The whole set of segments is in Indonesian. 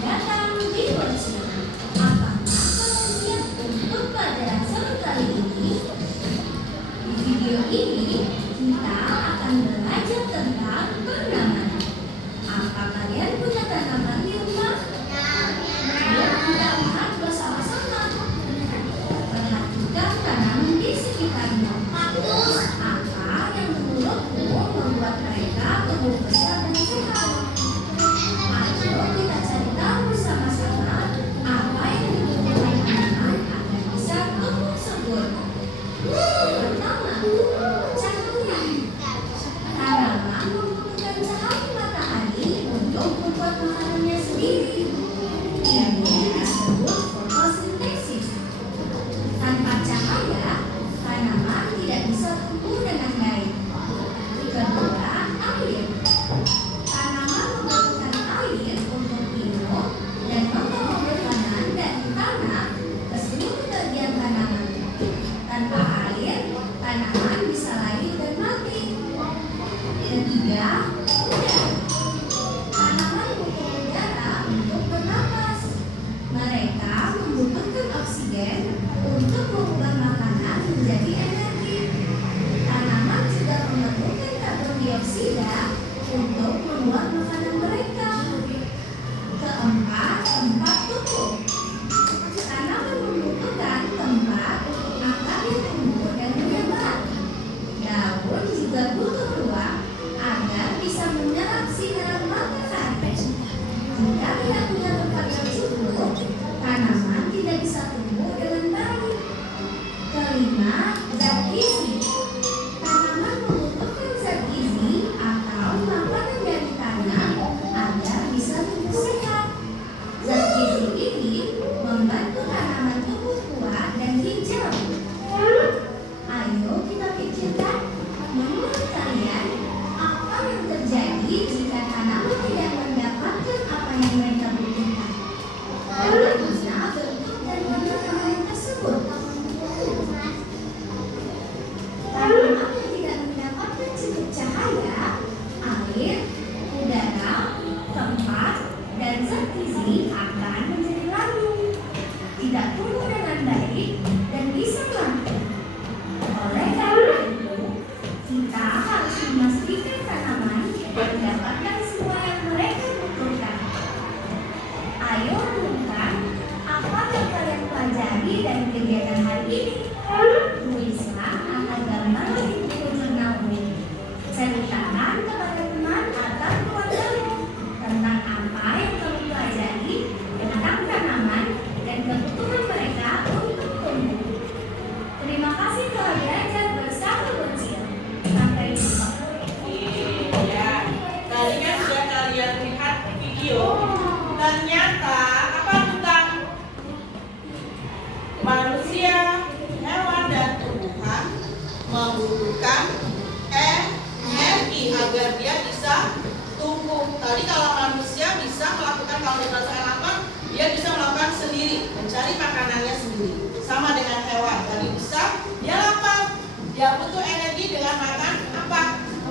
Datang di Bocil. Apakah kalian siap untuk pelajaran seru kali ini? Di video ini kita akan belajar tentang tanaman. Apa kalian punya tanaman di rumah? Ayo kita lihat bersama-sama. Perhatikan tanaman di sekitarnya. Apa yang menurutmu membuat mereka tumbuh besar dan sehat? Ayo kita cari tahu bersama-sama apa yang dibutuhkan tanaman agar bisa tumbuh subur. Pertama, cahaya. Tanaman membutuhkan cahaya matahari untuk membuat makanannya sendiri. Ini disebut fotosintesis. Tanpa cahaya, tanaman tidak bisa tumbuh dengan baik. Kedua, air. Tanaman membutuhkan air untuk minum dan membawa makanan dari tanah ke seluruh bagian tanaman. Tanpa air, tanaman bisa layu dan mati. Ketiga, udara. Tanaman butuh udara untuk bernapas. Mereka membutuhkan oksigen untuk mengubah makanan menjadi energi. Tanaman juga memerlukan karbon dioksida untuk membuat makanan mereka. Keempat, tempat tumbuh. Tanaman membutuhkan tempat untuk akarnya tumbuh dan menyebar. Daun juga butuh ruang agar bisa menyerap sinar matahari. Jika tidak punya tempat yang cukup, tanaman tidak bisa tumbuh dengan baik. Kelima, zat gizi. Tanaman membutuhkan zat gizi atau makanan dari tanah agar bisa tumbuh sehat. Zat gizi ini membantu tanaman tumbuh kuat dan hijau. Ayo kita pikirkan, menurut kalian apa yang terjadi jika tanaman tidak mendapatkan apa yang mereka butuhkan? Bagaimana bentuk dan warna tanaman tersebut? Tanaman yang tidak mendapatkan cukup cahaya, air, udara, tempat, dan zat gizi akan menjadi layu, tidak tumbuh dengan baik, dan bisa mati. Oleh karena itu, kita harus memastikan tanaman mendapatkan semua yang mereka butuhkan. Ayo renungkan apa yang kalian pelajari dari kegiatan hari ini. Tulislah atau gambarlah di buku jurnalmu. Ceritakan kepada teman atau keluargamu tentang apa yang kamu pelajari tentang tanaman dan kebutuhan mereka untuk tumbuh. Terima kasih telah belajar bersama Bocil. Sampai jumpa. Iya, tadi kan sudah kalian lihat video. Ternyata apa tentang manusia, hewan dan tumbuhan membutuhkan energi agar dia bisa tumbuh. Tadi kalau manusia bisa melakukan, kalau dia merasakan lapar, dia bisa melakukan sendiri, mencari makanannya sendiri. Sama dengan hewan, tadi bisa dia lapar, dia butuh energi dengan makan apa?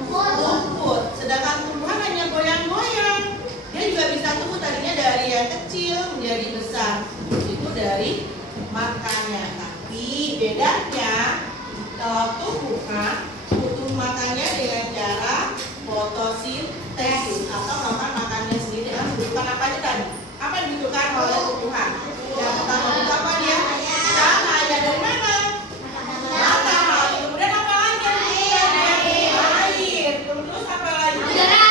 Rumput. Sedangkan tumbuhan hanya goyang-goyang. Dia juga bisa tumbuh tadinya dari yang kecil menjadi besar. Itu dari makannya. Tapi bedanya kalau tumbuhan butuh makannya dengan cara fotosintesis atau melakukan makannya sendiri. Butuhkan apa aja tadi? Apa yang dibutuhkan oleh tumbuhan? Yang pertama butuh apa dia? Cahaya dari mana? Matahari. Kemudian apa lagi? Air. Terus apa lagi? Udara.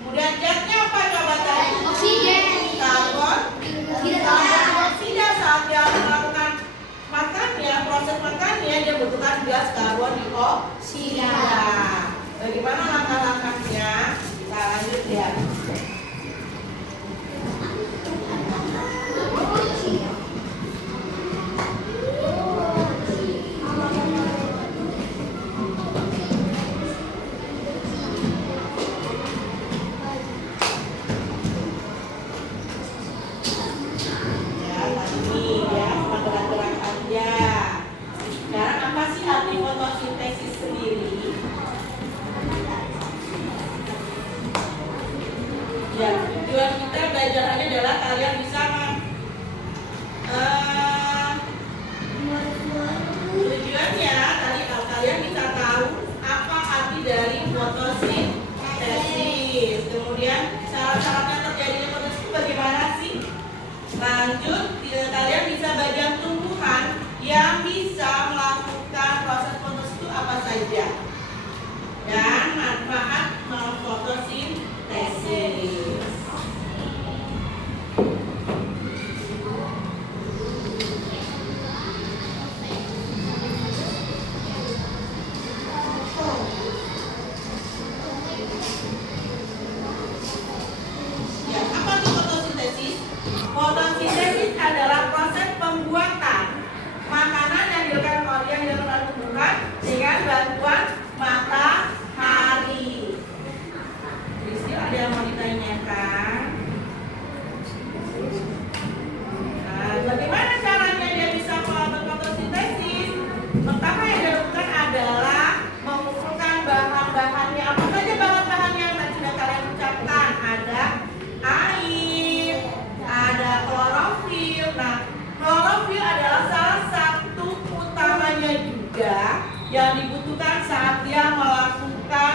Kemudian zatnya apa coba tadi? Oksigen. Karbon dioksida. Saat dia melakukan makannya, proses makannya, dia butuhkan gas karbon dioksida. Bagaimana langkah-langkahnya? Kita lanjut ya. kalian bisa tujuannya tadi kalian bisa tahu apa arti dari fotosintesis. Kemudian syarat-syaratnya terjadinya fotosintesis itu bagaimana sih? Lanjut, kalian bisa bagian tumbuhan yang bisa melakukan proses fotosintesis itu apa saja dan manfaat fotosintesis. Ya, apa itu fotosintesis? Fotosintesis adalah proses pembuatan makanan yang dilakukan oleh tumbuhan dengan bantuan matahari. Rizky, ada yang mau ditanyakan? Nah, bagaimana caranya dia bisa melakukan fotosintesis? Pertama yang dilakukan adalah mengumpulkan bahan-bahannya. Apa saja bahan-bahannya yang tadi sudah kalian ucapkan? Ada air, ada klorofil. Nah, klorofil adalah salah satu utamanya juga yang dibutuhkan saat dia melakukan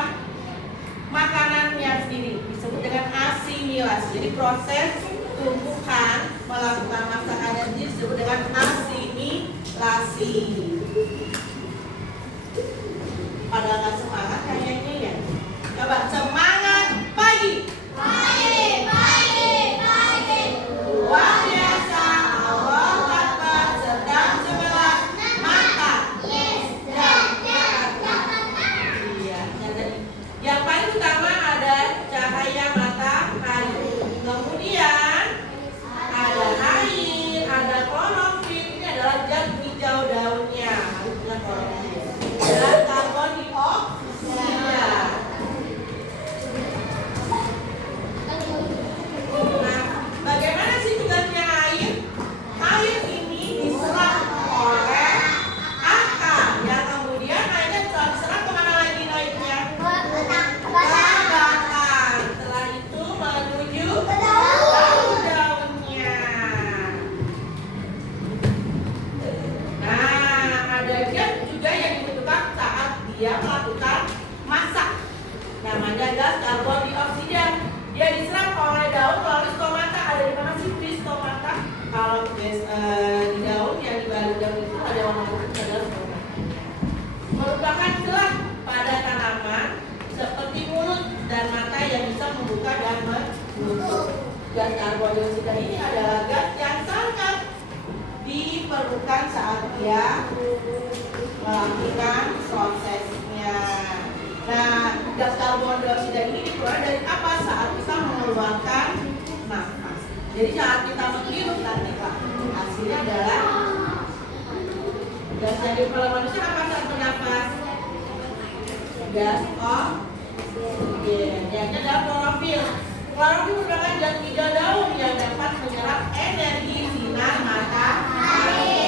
makanannya sendiri, disebut dengan asimilasi. Jadi proses tumbuhan melakukan masakannya sendiri disebut dengan asimilasi. Pada nggak semangat kayaknya ya? Coba semangat pagi. Luar biasa, Allah Akbar, sedang sebelah mata. Iya, yang paling utama ada cahaya matahari. Kemudian ada air, ada klorofil. Ini adalah zat hijau daunnya. Harusnya klorofil. Dan karbon dioksida. Nah, bagaimana sih tugasnya air? Air ini diserap oleh akar, yang kemudian airnya setelah diserap kemana lagi naiknya? Ke batang. Setelah itu menuju daun-daunnya. Nah, ada gas juga yang dibutuhkan saat dia melakukan masak. Namanya gas karbon dioksida. Dia diserap oleh daun melalui stomata. Ada di mana sih di stomata? Kalau gas di daun yang di balik daun itu ada warna putih, adalah stomata. Merupakan celah pada tanaman seperti mulut dan mata yang bisa membuka dan menutup. Gas karbon dioksida ini adalah gas yang sangat diperlukan saat dia melakukan prosesnya. Nah, gas karbon dioksida ini dikeluarkan dari apa? Saat kita mengeluarkan nafas. Jadi saat kita menghirup nanti hasilnya adalah gas yang dikeluarkan manusia apa saat bernafas? Gas oksigen. Yang adalah klorofil. Klorofil merupakan zat hijau daun yang dapat menyerap energi sinar matahari.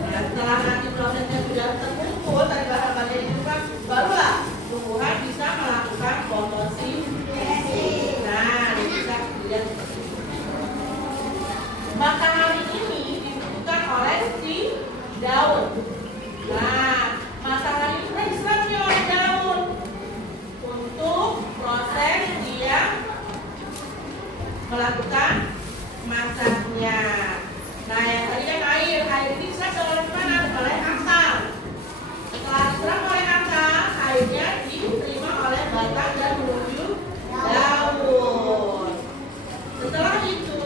Nah, setelah nanti prosesnya sudah terkumpul, tadi bahan-bahannya dibutuhkan, barulah tumbuhan bisa melakukan fotosintesis. Nah, bisa dilihat seperti ini. Matahari ini dibutuhkan oleh si daun. Nah, matahari itu diserap oleh daun untuk proses dia melakukan masaknya. Nah, yang tadi kan air ini diserap oleh mana? Oleh akar. Setelah diserap oleh akar, airnya diterima oleh batang dan menuju daun. Setelah itu,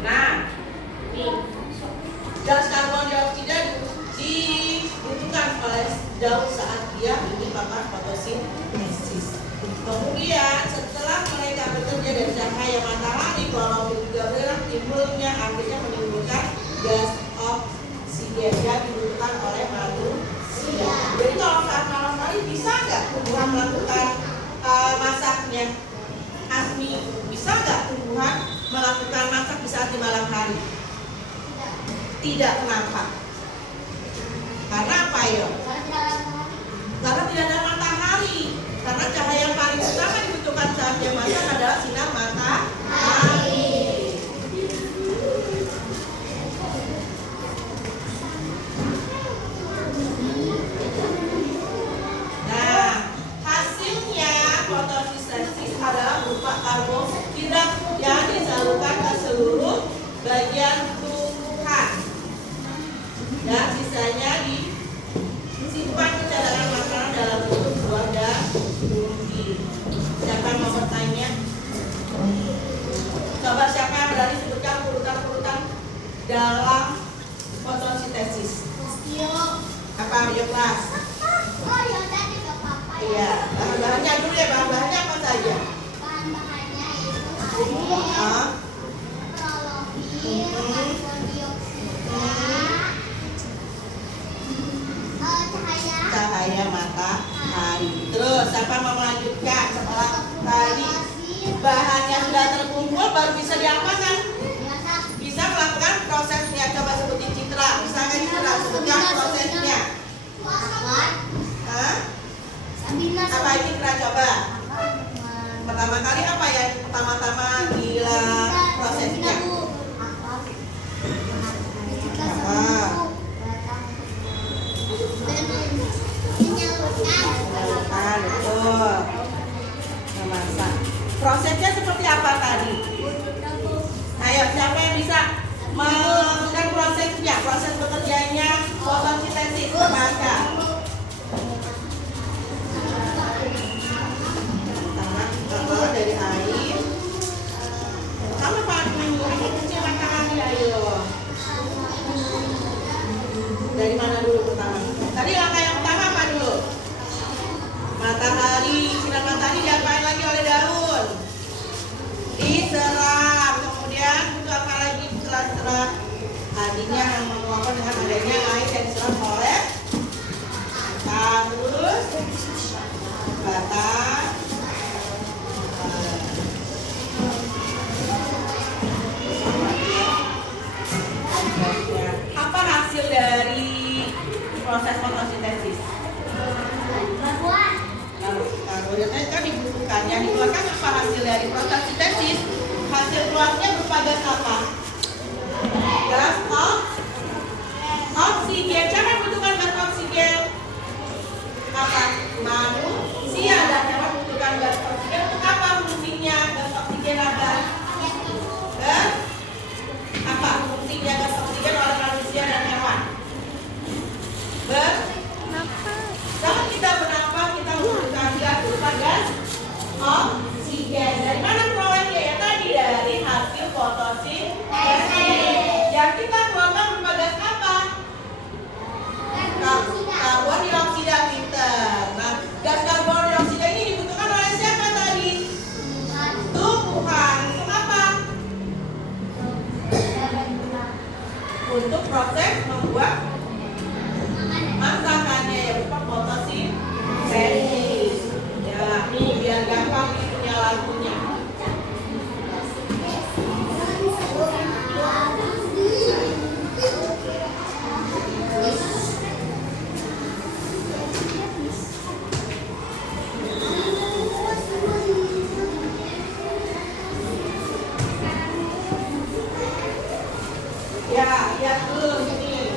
nah, nih, gas karbon dioksida dibutuhkan oleh daun saat dia ini melakukan fotosintesis. Kemudian setelah mereka bekerja dari cahaya matahari, klorofil juga bergerak, timbulnya akhirnya menimbulkan gas oksigen yang dibutuhkan oleh manusia. Jadi kalau saat malam hari bisa nggak tumbuhan melakukan masaknya? Asmi, bisa nggak tumbuhan melakukan masak di saat di malam hari? Tidak, kenapa? Karena apa ya? Karena tidak ada matahari. Karena cahaya paling utama cahaya masak adalah sinar matahari. Nah, hasilnya fotosintesis adalah berupa karbohidrat yang disalurkan ke seluruh bagian tumbuhan dan sisanya disimpan ke cadangan makanan dalam bentuk buah dan umbi. Siapa yang mau bertanya? Coba siapa yang berani sebutkan urutan-urutan dalam fotosintesis? Apa ayo kelas? Iya, bahan-bahannya dulu ya, bahan-bahannya apa saja? Bahan-bahannya itu air, klorofil, Cahaya matahari. Terus siapa mau melanjutkan setelah tadi bahannya sudah terkumpul baru bisa diapakan? Bisa melakukan prosesnya. Coba sebutin Citra. Misalkan Citra sebutkan prosesnya. Hah? Apa ini Citra coba? Pertama kali apa yang pertama-tama gila prosesnya? Menyalurkan, betul. Memasak. Prosesnya seperti apa tadi? Ayo, siapa yang bisa melakukan prosesnya? Proses bekerjanya fotosintesis. Maka pertama dari air. Sama Pak ini kecil matahari, ayo. Dari mana dulu pertama? Tadi langkah yang pertama apa dulu? Matahari, sinar matahari diapain lagi oleh daun? Diserap. Kemudian itu apa lagi setelah tadinya yang menguapkan dengan adanya air yang diserap oleh terus batang. Apa hasil dari proses fotosintesis? Karbohidrat kan dibutuhkan. Yang dikeluarkan apa hasil dari fotosintesis? Hasil keluarnya berupa gas apa? Gas oksigen. Siapa yang membutuhkan gas oksigen? Apa? Manusia. Dan yang membutuhkan gas oksigen untuk apa fungsinya? Gas oksigen ada? Dan apa fungsinya gas oksigen oleh manusia dan hewan? Kalau kita bernafas, kita membutuhkan gas berupa gas oksigen. Dari mana perolehnya? Ya tadi dari hasil fotosintesis. Yang kita keluarkan berupa gas apa? Karbon dioksida, pinter. Nah, gas karbon dioksida ini dibutuhkan oleh siapa tadi? Tumbuhan. Untuk apa? Untuk proses membuat masakannya ya berupa fotosintesis. Ya, ini biar gampang punya lagunya. Ya, lihat dulu sini.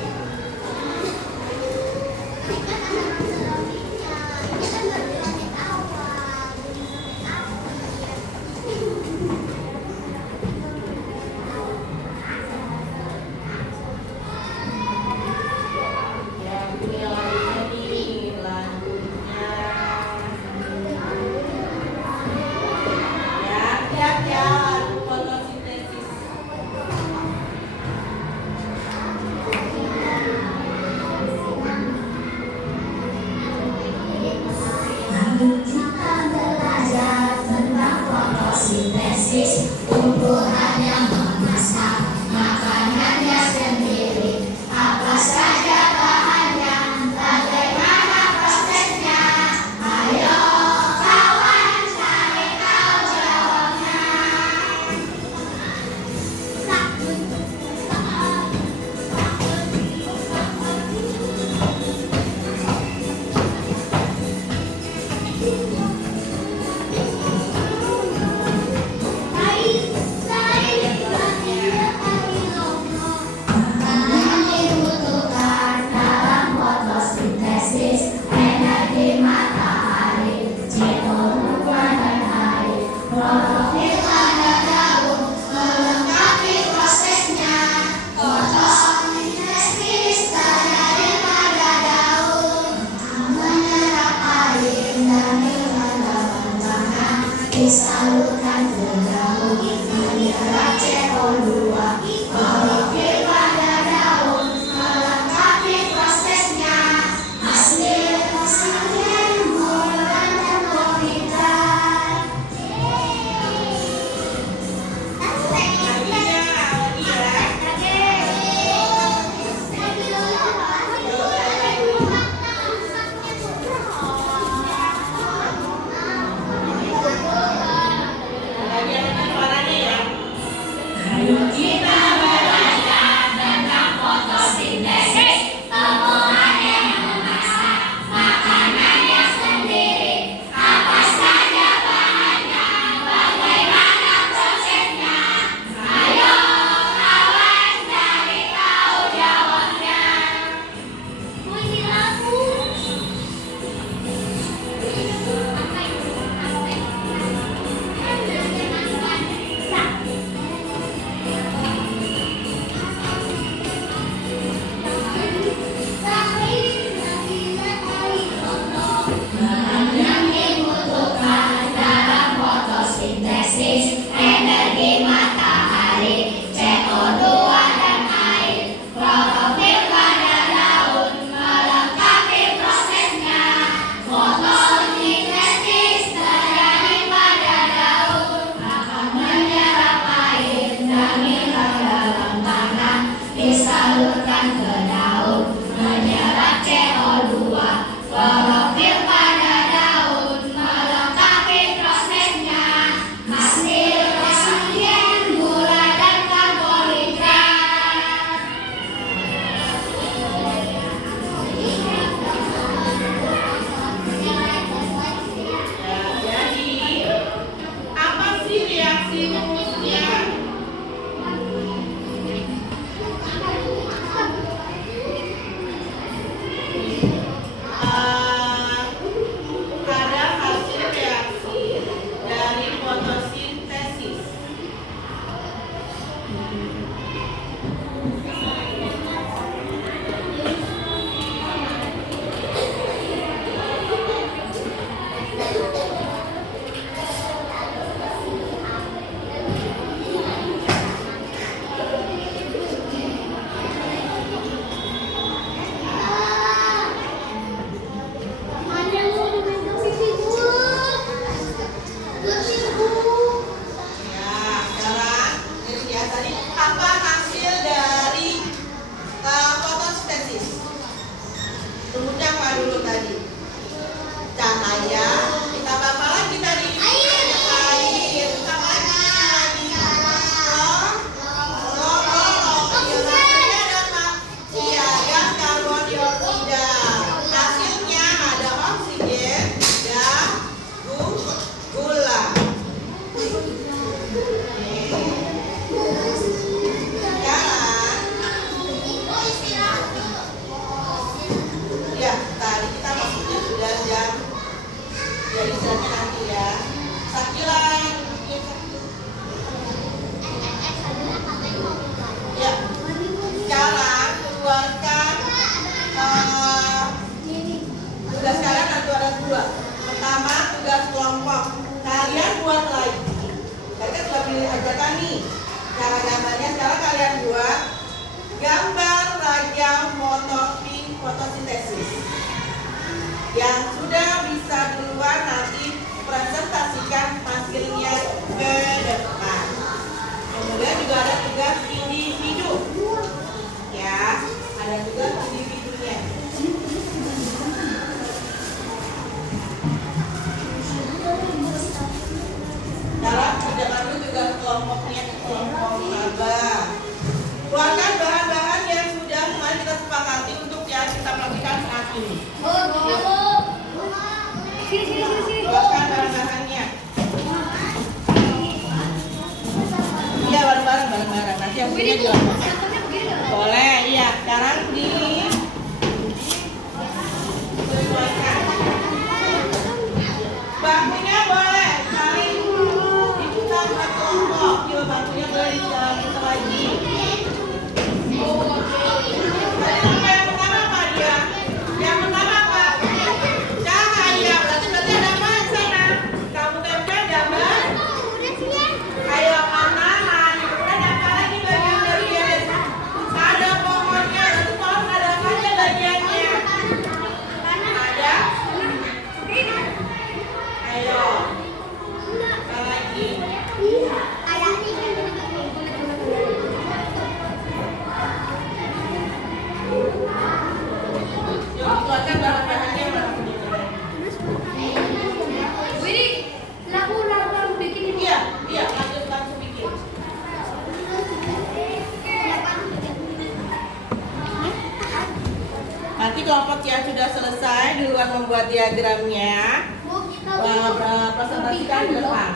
nih. Cara gambarnya sekarang kalian buat gambar raja monopi fotosintesis. Yang sudah bisa duluan nanti presentasikan hasilnya ke depan. Kemudian juga ada tugas individu. Ya, ada tugas individunya. Dalam kerjakan dulu tugas kelompoknya ke kelompok maba. Keluarkan bahan-bahan yang sudah kemarin kita sepakati untuk yang kita praktikkan saat ini. Keluarkan bahan-bahannya. Iya, bareng-bareng. Nanti yang punya juga. Boleh, iya. Sekarang disesuaikan. Bangkunya boleh saling diputar ke kelompok. Yuk, bangkunya boleh diputar lagi. Yang pertama apa dia? Yang pertama apa? Cahaya. Berarti ada apa di sana? Kamu tempel gambar. Ayo manahan. Kemudian apa lagi bagian-bagian? Ada pohonnya. Berarti pohon ada apa aja bagiannya? Ada. Ayo. Apa lagi? Yuk, keluarkan bahan-bahannya mana punya. Iya, langsung bikin. Nanti kelompok yang sudah selesai duluan membuat diagramnya, presentasikan di depan.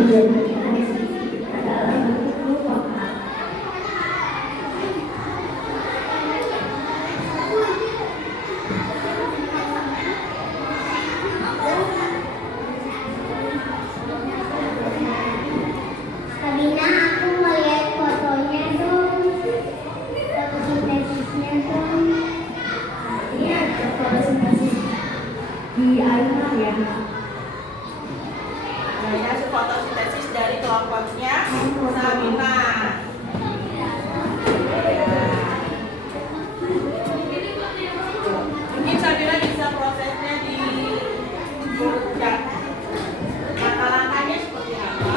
Identifikasi adalah bentuk merupakan Sabina, aku mau lihat fotonya dong. Fotosintesisnya dong. ini ada fotosintesis di air ya. Nah, ini hasil fotosintesis dari kelompoknya Sabina. Mungkin Sabina bisa prosesnya diurutkan. Langkah-langkahnya seperti apa?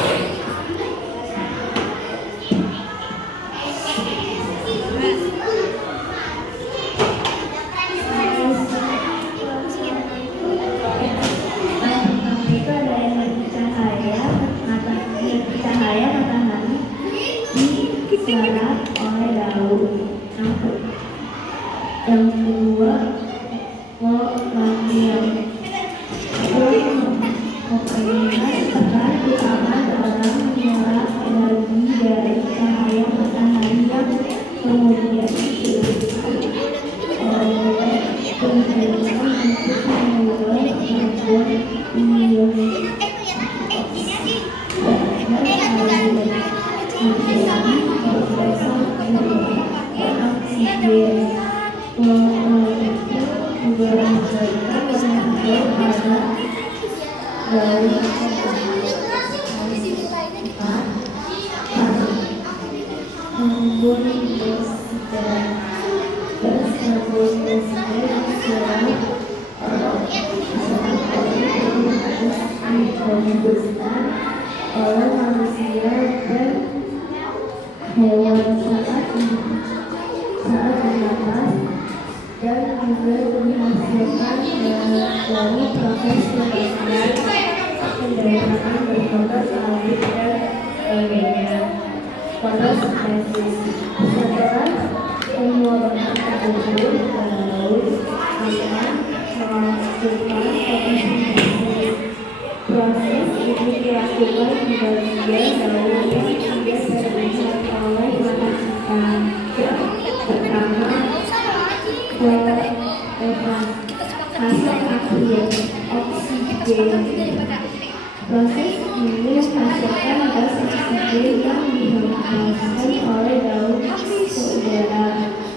Itu ada energi cahaya matahari diserap oleh daun. Yang kedua, polonium. Peran utama dalam menyerap energi dari cahaya matahari yang kemudian oleh manusia dan hewan saat bernafas dan juga dihasilkan dari proses pendataan berfotos air dan sebagainya. Fotosintesis setelah semua bahan tersebut laut akan melakukan fotosintesis. Proses ini dilakukan di bagian daun yang tidak terlihat oleh mata kita. Pertama, fase akhir oksigen. Proses ini menghasilkan gas oksigen yang dihembuskan oleh daun ke udara.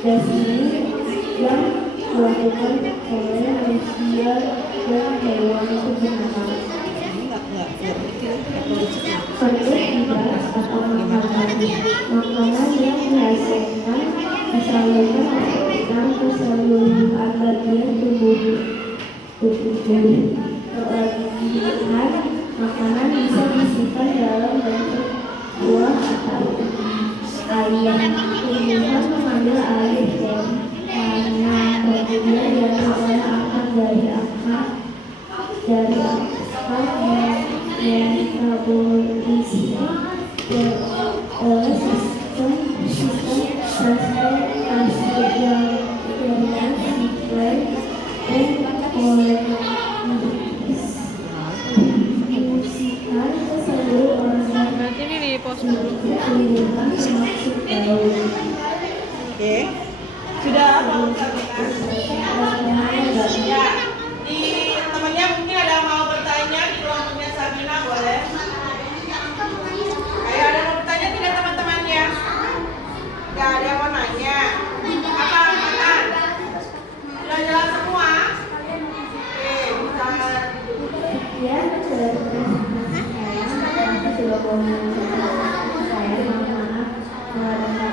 Gas ini yang dilakukan oleh manusia dan hewan itu bernafas. Perlu dibahas atau makanan yang dihasilkan disalurkan ke seluruh bagian tubuh. Kelebihan makanan bisa disimpan dalam bentuk buah atau air. Tumbuhan mengambil air dari tanah, kemudian diambil akar dari akar yang metabolisme oleh sistem transportasi yang dengan sifat dan didistribusikan ke seluruh organ tubuh termasuk daun. Oke. Sudah apa ya, di temannya mungkin ada yang mau bertanya di kelompoknya Sabina, boleh? Ayo, ada yang mau bertanya tidak teman-temannya? Gak ada yang mau nanya. Apa angkatan? Sudah jelas semua? Oke, bisa. Ya, saya sudah saya mohon maaf mengadakan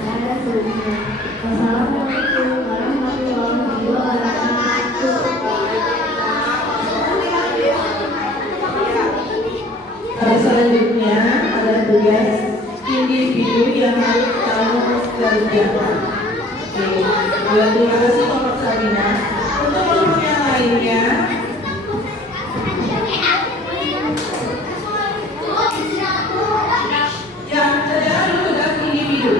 saya dan sebelumnya. Wassalamualaikum warahmatullahi wabarakatuh. Selanjutnya ada tugas individu yang harus kamu kerjakan. Oke, terima kasih kelompok Sabina. Untuk kelompok yang lainnya, yang adalah tugas individu.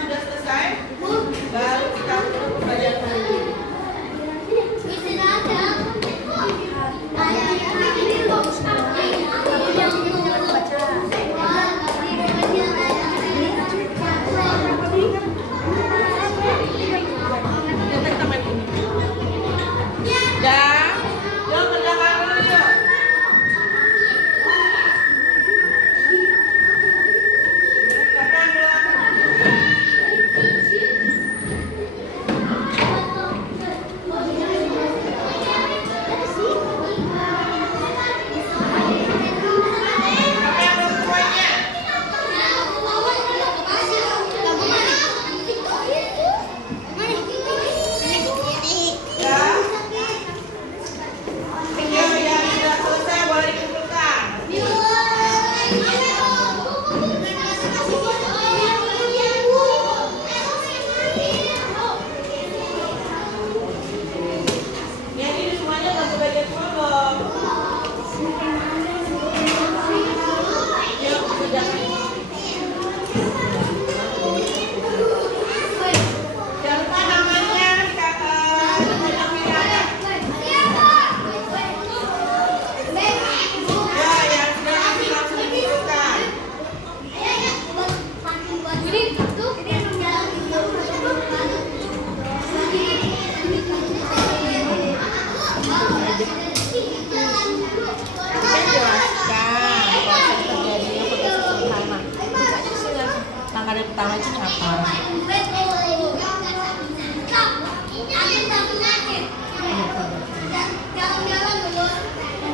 Sudah selesai. Jangan lupa namanya kakak. Ya, yang sudah ambil langsung dibutuhkan. Langkah dari pertama itu apa?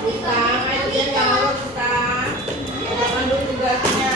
Pertama itu dia jawab kita. Mengandung tugasnya.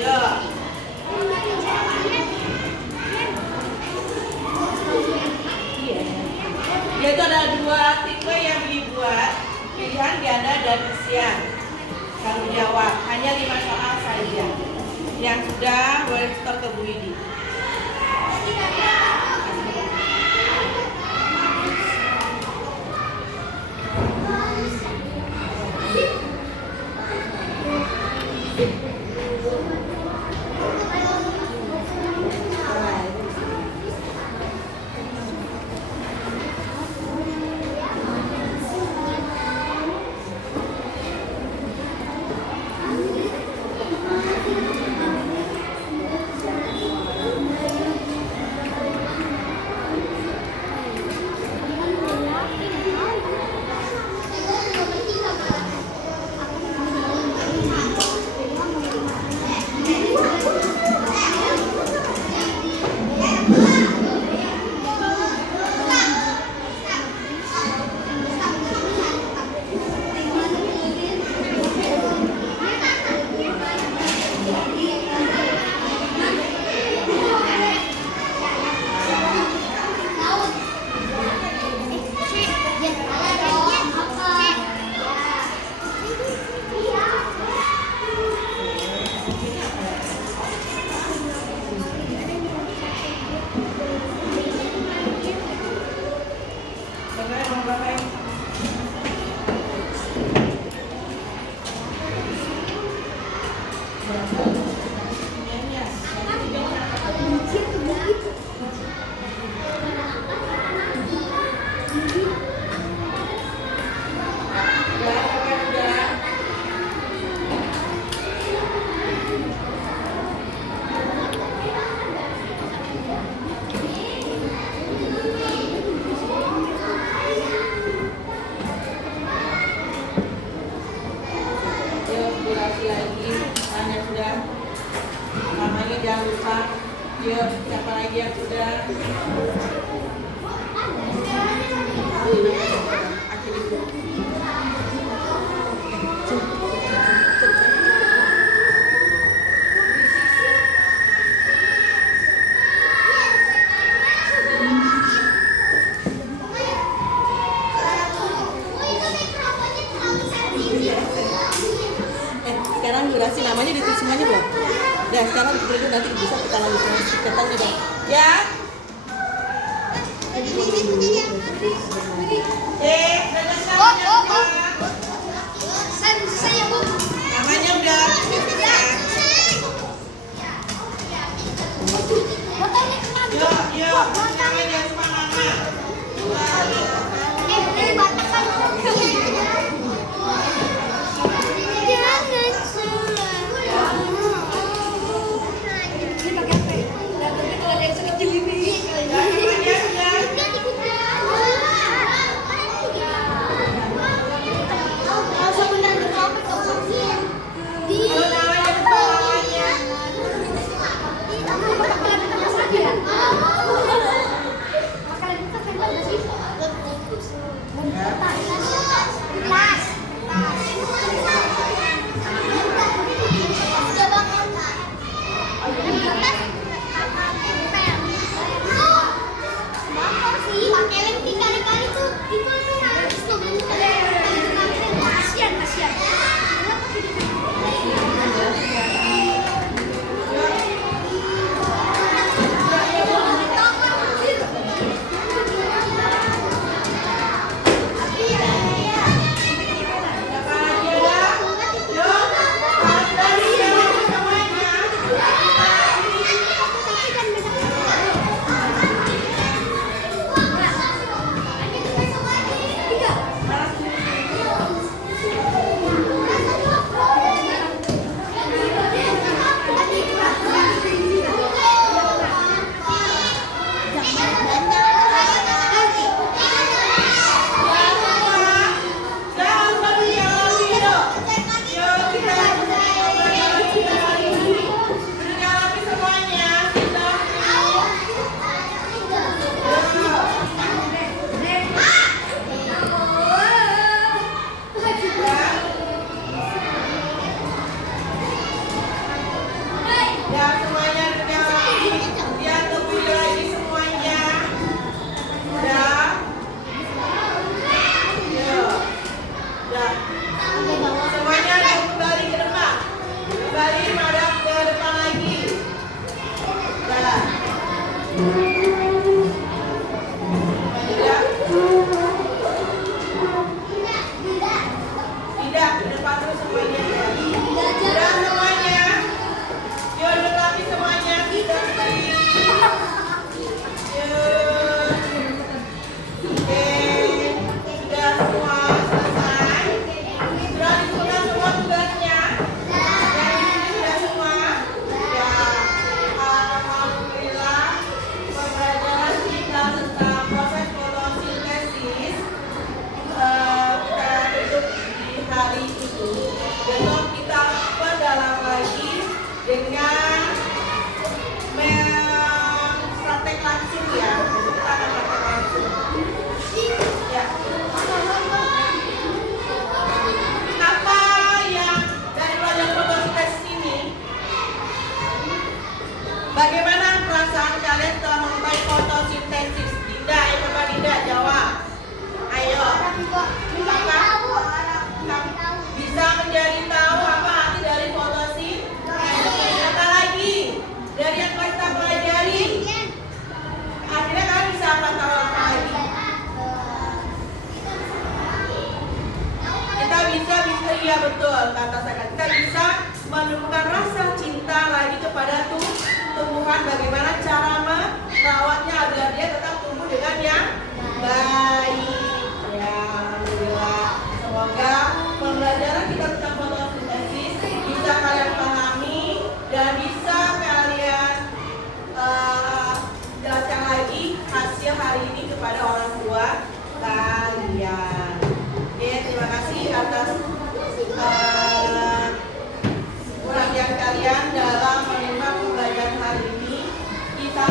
Ya. Dia itu ada dua tipe yang dibuat, pilihan ganda dan isian. Kalau jawab hanya 5 soal saja. Yang sudah boleh setor ke Bu Widi. Jangan lupa, yuk siapa lagi yang sudah? Akhir itu. Sekarang durasi namanya ditulis semuanya belum? Ya, sekarang dulu nanti bisa kita lanjutkan ketan juga. Ya. Saya Bu. Namanya udah. Yuk, yuk. Namanya lupa nama. Bagaimana perasaan kalian setelah mengetahui fotosintesis? Dinda, coba Dinda jawab. Ayo. Bisa menjadi tahu apa arti dari fotosintesis. Apa lagi? Dari yang kita pelajari. Akhirnya kalian bisa tahu apa lagi? Kita bisa, iya betul kata saya. Kita bisa menemukan rasa cinta lagi kepada tumbuhan. Bagaimana cara merawatnya agar dia tetap tumbuh dengan yang baik. Ya, alhamdulillah. Semoga pembelajaran kita tentang fotosintesis bisa kalian pahami dan bisa kalian jelaskan lagi hasil hari ini kepada orang tua kalian. Oke, terima kasih atas perhatian kalian dalam menyimak pembelajaran hari ini. Kita